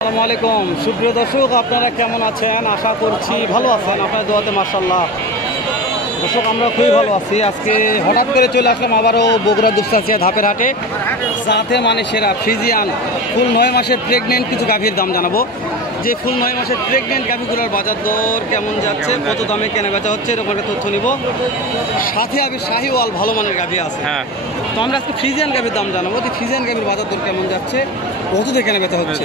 আসসালামু আলাইকুম সুপ্রিয় দর্শক, আপনারা কেমন আছেন? আশা করছি ভালো আছেন। আপনার দোয়াতে মাশাআল্লাহ। দর্শক, আমরা খুবই ভালো আছি। আজকে হঠাৎ করে চলে আসলাম আবারও বগুড়া দুপচাঁচিয়া ধাপের হাটে। যাতে মানে সেরা ফ্রিজিয়ান ফুল 9 মাসের প্রেগনেন্ট কিছু গাভীর দাম জানাবো। যে ফুল 9 মাসের প্রেগনেন্ট গাভীগুলোর বাজার দর কেমন যাচ্ছে, কত দামে কেনা বেচা হচ্ছে, এরকম একটা তথ্য নিব। সাথে আমি শাহিওয়াল ভালো মানের গাভী আছে। তো আমরা আজকে ফ্রিজিয়ান গাভীর দাম জানাবো যে ফ্রিজিয়ান গাভীর বাজার দর কেমন যাচ্ছে, কত থেকে কেনা বেচা হচ্ছে।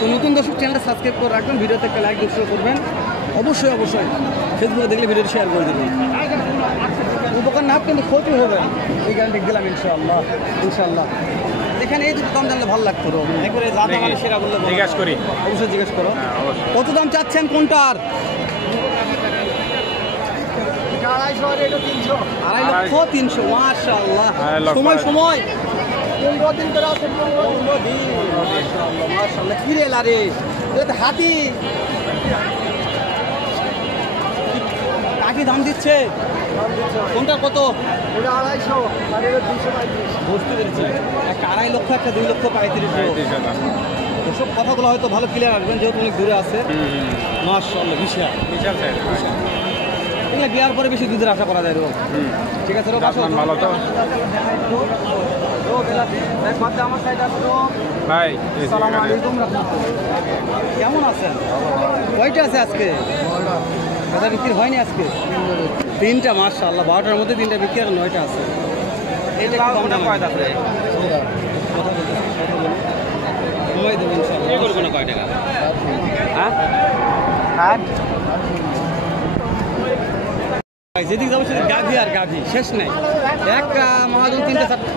তো নতুন দর্শক, চ্যানেলটা সাবস্ক্রাইব করে রাখবেন, ভিডিওতে একটা লাইক দিয়ে করবেন। অবশ্যই ফেসবুকে দেখলে ভিডিওটি শেয়ার করে দেবেন। উপকার না কিন্তু ক্ষতি হবে, এই গ্যারান্টি দিলাম ইনশাআল্লাহ। এখানে এই দুটো দাম জানলে ভালো লাগতো। একবারে যা দাম মানে সেরা বললে জিজ্ঞাসা করি, অবশ্যই জিজ্ঞেস করো। কত দাম চাচ্ছেন কোনটার? 2,300। মাশাআল্লাহ। সময় 15 দিন করে আছে। 15 দিন। মাশাআল্লাহ। কি রে লারে, এটা তো হাতি। কাকি দাম দিচ্ছে কোনটা? কত? ওটা 250 আর এটা 235। বুঝতে পেরেছি। একটা 2.5 লক্ষ, একটা 2 লক্ষ 35,000। এসব কথাগুলো হয়তো ভালো ক্লিয়ার আসবেন, যেহেতু অনেক দূরে আছে। মাশাআল্লাহ, বিশাল এগুলো বিয়ার পরে বেশি দুধের আশা করা যায়। ঠিক আছে ভালো তো ভাই। কেমন আছেন? কয়টা আছে আজকে? বাজার বিক্রি হয়নি আজকে? 3টা। মাশাআল্লাহ। 12টার মধ্যে 3টা বিক্রি, আর 9টা আছে। এইটা সময় দেবেন ইনশাআল্লাহ। কয় টাকা? হ্যাঁ, যেদিকে যাবো সেদিকে গাভী আর গাভী, শেষ নাই। একটা মহাজন 3টা 4টা।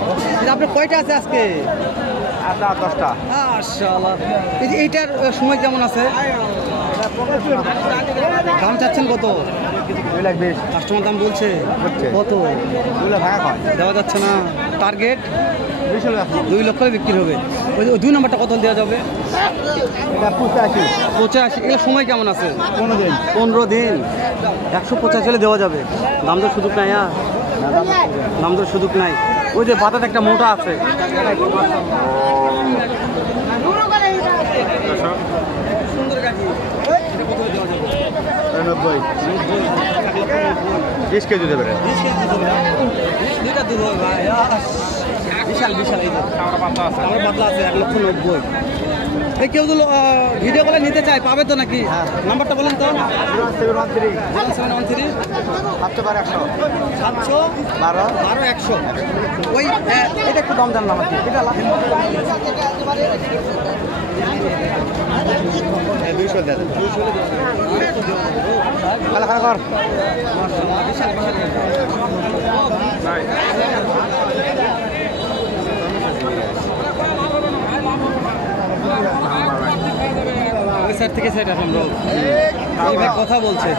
আপনার কয়টা আছে আজকে? 10টা। মাশাআল্লাহ। এইটার সময় কেমন আছে? দাম চাচ্ছেন কত? 2,20,000। কাস্টমার দাম বলছে কত? দেওয়া যাচ্ছে না। টার্গেট 2 লক্ষ বিক্রি হবে। ওই 2 নম্বরটা কত দেওয়া যাবে? 85। এগুলো সময় কেমন আছে? 15 দিন। 185 হলে দেওয়া যাবে। দাম দর সুযোগ নাই। দাম দর সুযোগ নাই। ওই যে বাতাতে একটা মোটা আছে। সুন্দর গাড়ি। 90। 20 কেজি দেবে। 20 কেজি দেবে। 2টা দুধ হবে ভাই। বিশাল এই যে আমার পাতলা আছে। 1,90,000। এই কেউ যদি ভিডিও কলে নিতে চায় পাবে তো নাকি? নাম্বারটা বলেন তো। 0713 712 ওই এটা একটু দাম জানলাম আর কি। এটা 200 দেন। 200 খালা কর। ওই সাইড থেকে সেটা সম্ভব। এই ভাই কথা বলছে।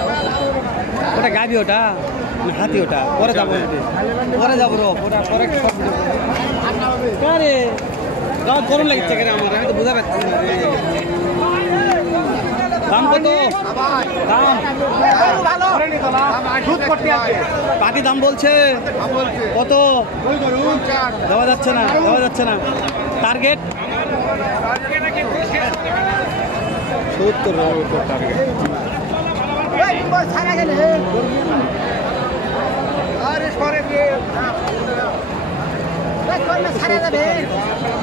ওটা গাবি, ওটা হাতি, ওটা পরে যাবো। ওটা পরে গরম লাগছে কেন আমার? আমি তো বুঝা পাচ্ছি না। দাম কত? পাটি দাম বলছে কত? দেওয়া যাচ্ছে না। Target 70 target.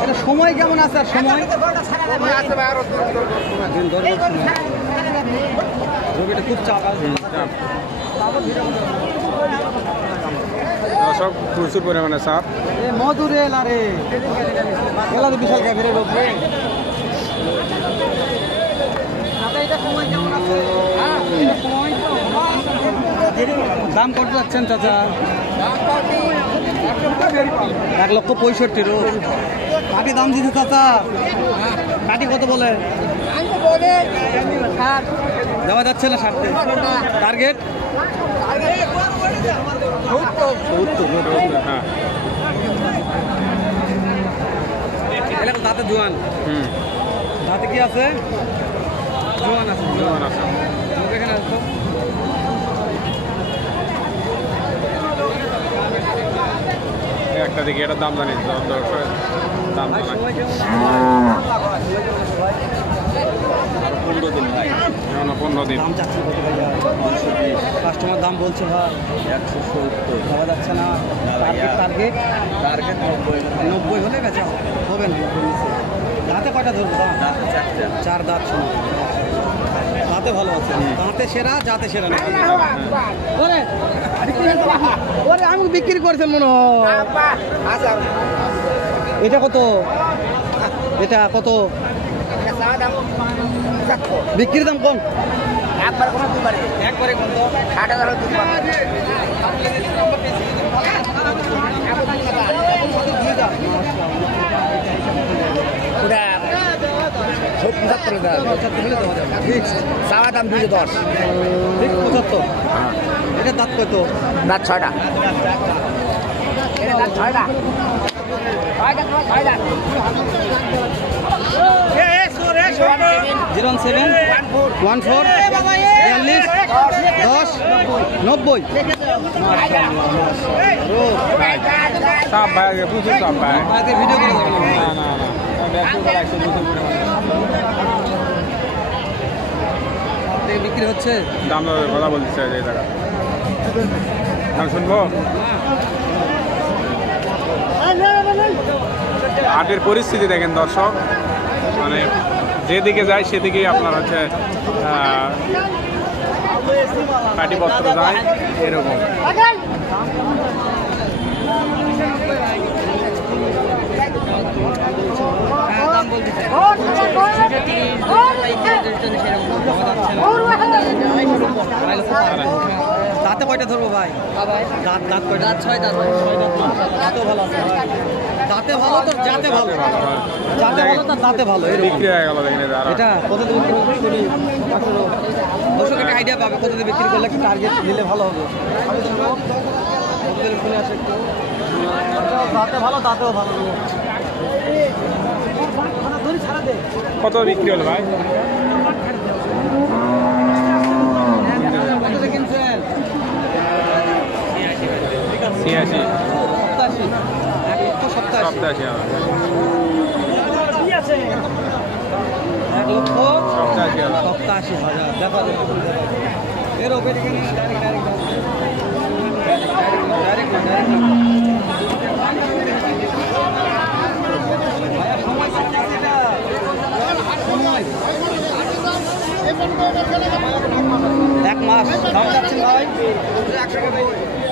এটা সময় কেমন আছে? আর সময় খুব চাপ আছে। সব প্রচুর পরিমাণে চাপ। মধুরে লারে এলা তো বিশাল ক্যাফের রোগ। দাম কত যাচ্ছেন চাচা? 1,65,000 রোগ। কাটি দাম দিতে চাচা? কাটি কত বলে? দেওয়া যাচ্ছে না। 60। টার্গেট 70। হ্যাঁ, এলাকা দাঁতে জোয়ান। দাঁতে কি আছে? জোয়ান আছে। এখানে আসতো। একটা দিকে এটার দাম জানি, দাম জানি। এখনো 15 দিন। দাম চাচ্ছেন কত ভাইয়া? কাস্টমার দাম বলছে ভাই 170 পাওয়া যাচ্ছে না। টার্গেট টার্গেট 90 হলে বেচা হবে না। দাঁতে কয়টা ধরবো? চার দাঁত শোনো, দাঁতে ভালো আছে, দাঁতে সেরা জাতে সেরা না। ওরে ওরে আমি বিক্রি করছেন মনে হয়। এটা কত? এটা কত বিক্রির দাম? কোন একবারে কোন? তো 60,000 চাওয়া দাম 210 75। এটা দাঁত কত? দাঁত 6টা। দাঁত 6টা। 01714 সব ভাই প্রচুর সব ভাই। ভিডিও করে দেবেন। বিক্রি হচ্ছে, দাম কথা বলছে এই টাকা দাম শুনবো। হাটের পরিস্থিতি দেখেন দর্শক, মানে যেদিকে যায় সেদিকেই আপনার হচ্ছে পাটিপত্র যায় এরকম। দাঁতে কয়টা ধরবো ভাই? দাঁত দাঁত কয়টা? দাঁত 6 দাঁত। দাঁতেও ভালো আছে ভাই, দাঁতে ভালো তো যাতে ভালো, যাতে ভালো তো দাঁতে ভালো। বিক্রি হয়ে গেল দেখেন এটা কত দিয়ে বিক্রি করি? 18। দর্শক একটা আইডিয়া পাবে কত দিয়ে বিক্রি করলে একটা টার্গেট দিলে ভালো হবে। শুনে আসে একটু, দাঁতে ভালো দাঁতেও ভালো। কত বিক্রি হলো ভাই? কিনছেন 86 87। 87 1,87,000 দেখা যাবে। এর ওপরে ডাইরেক্ট এক মাস দাম যাচ্ছেন ভাই?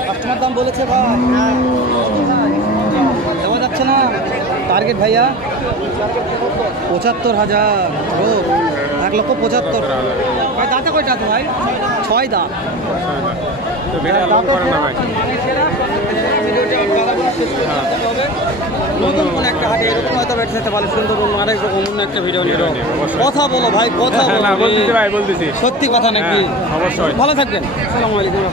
কাস্টমার দাম বলেছে ভাই দেওয়া যাচ্ছে না। টার্গেট ভাইয়া 75,000। ও 1,75,000 ভাই। দাঁতে কয়টা আছে ভাই? 6 দাঁত। নতুন কোন একটা হাটে এরকম হয়তো ব্যবসাতে ভালো সুন্দর আরেক রকম অন্য একটা ভিডিও নিয়ে কথা বলো ভাই, কথা বলো। ভাই বলতেছি সত্যি কথা নাকি? অবশ্যই। ভালো থাকবেন। আসসালামু আলাইকুম।